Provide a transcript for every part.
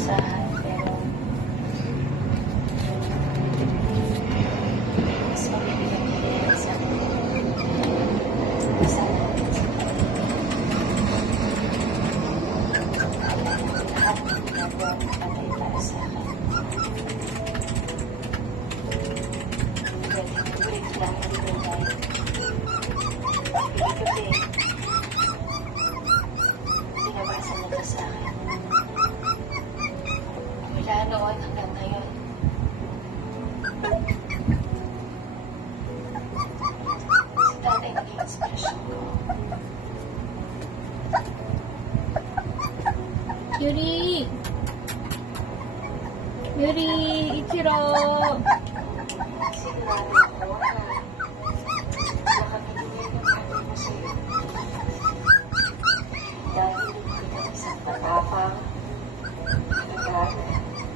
parusahan, pero mas mabibigyan ko sa kasama lahat ng ginagawa ng tatay para sa akin. Ulit lang ang buhay. Gabi-gabi, binabasa na ito sa akin. Mula noon hanggang ngayon. Si tatay naging inspirasyon ko. Yuri! Yuri! Ichiro! Sigurado ako na makabibigay ng tatay mo sa'yo. Dahil hindi ka isang matapang, nagagawa, isang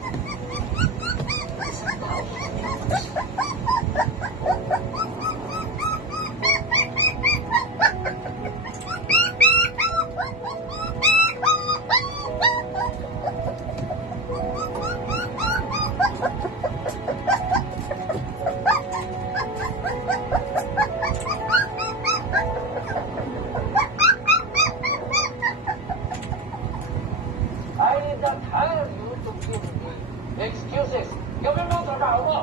tao I don't hire you to give me excuses. Gawin mo ang trabaho mo.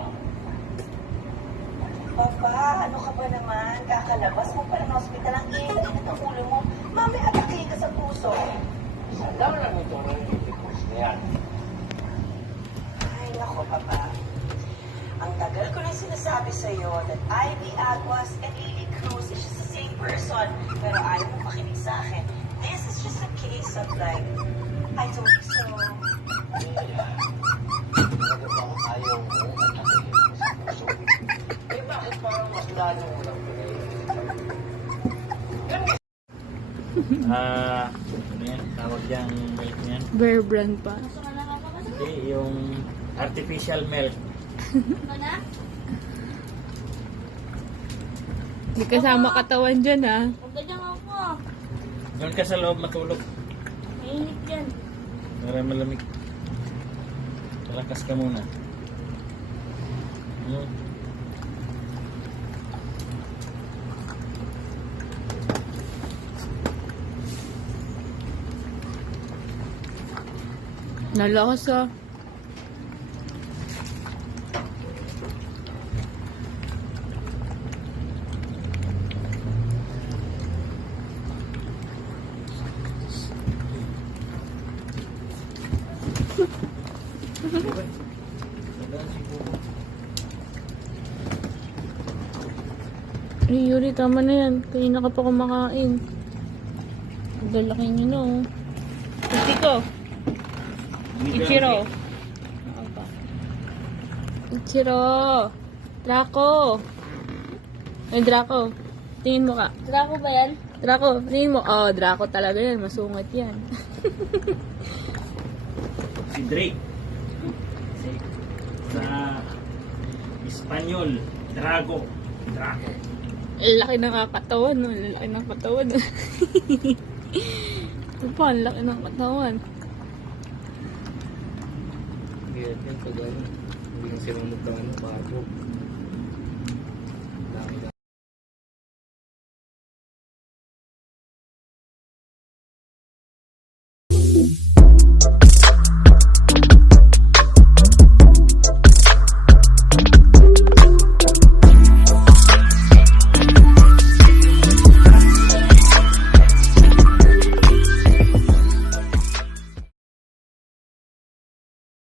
Papa, ano ka ba naman? Kakalabas mo pa ng hospital ang init ang ulo mo. Mami, atake ka sa puso. Isa lang ito ng litikos na yan. Ay, nako, Papa. Ang tagal ko na sinasabi sa'yo that Ivy Aguas and Lily Cruz is just the same person. Pero ayaw mo makinig sa akin. This is just a case of like, I told you so. Bakit bang ayaw mo atakihin mo sa puso? Eh bakit parang mas lalo mo lang Ano yan? Tawag yung milk niyan? Bear brand pa. Hindi, yung artificial milk. Hindi kasama katawan dyan, ha? Doon ka sa loob matulog. Mainit yan. Para malamig. Malakas ka muna. Nalakas, ah. Ay, Yuri, tama na yan. Kanina ka pa kumakain. Ang lalaki niyo, no? Ichiko. Ichiro. Ichiro. Draco. Ay, Draco. Tingin mo ka. Draco ba yan? Draco. Tingin mo. Oh, Draco talaga yan. Masungit yan. Si Drake. Sa Espanyol, Drago. Draco. Ang laki ng katawan, no? Ang laki ng katawan. Ano pa? Ang laki ng katawan. Hirap yan pag ano, hindi kang sinunod ng ano, bago.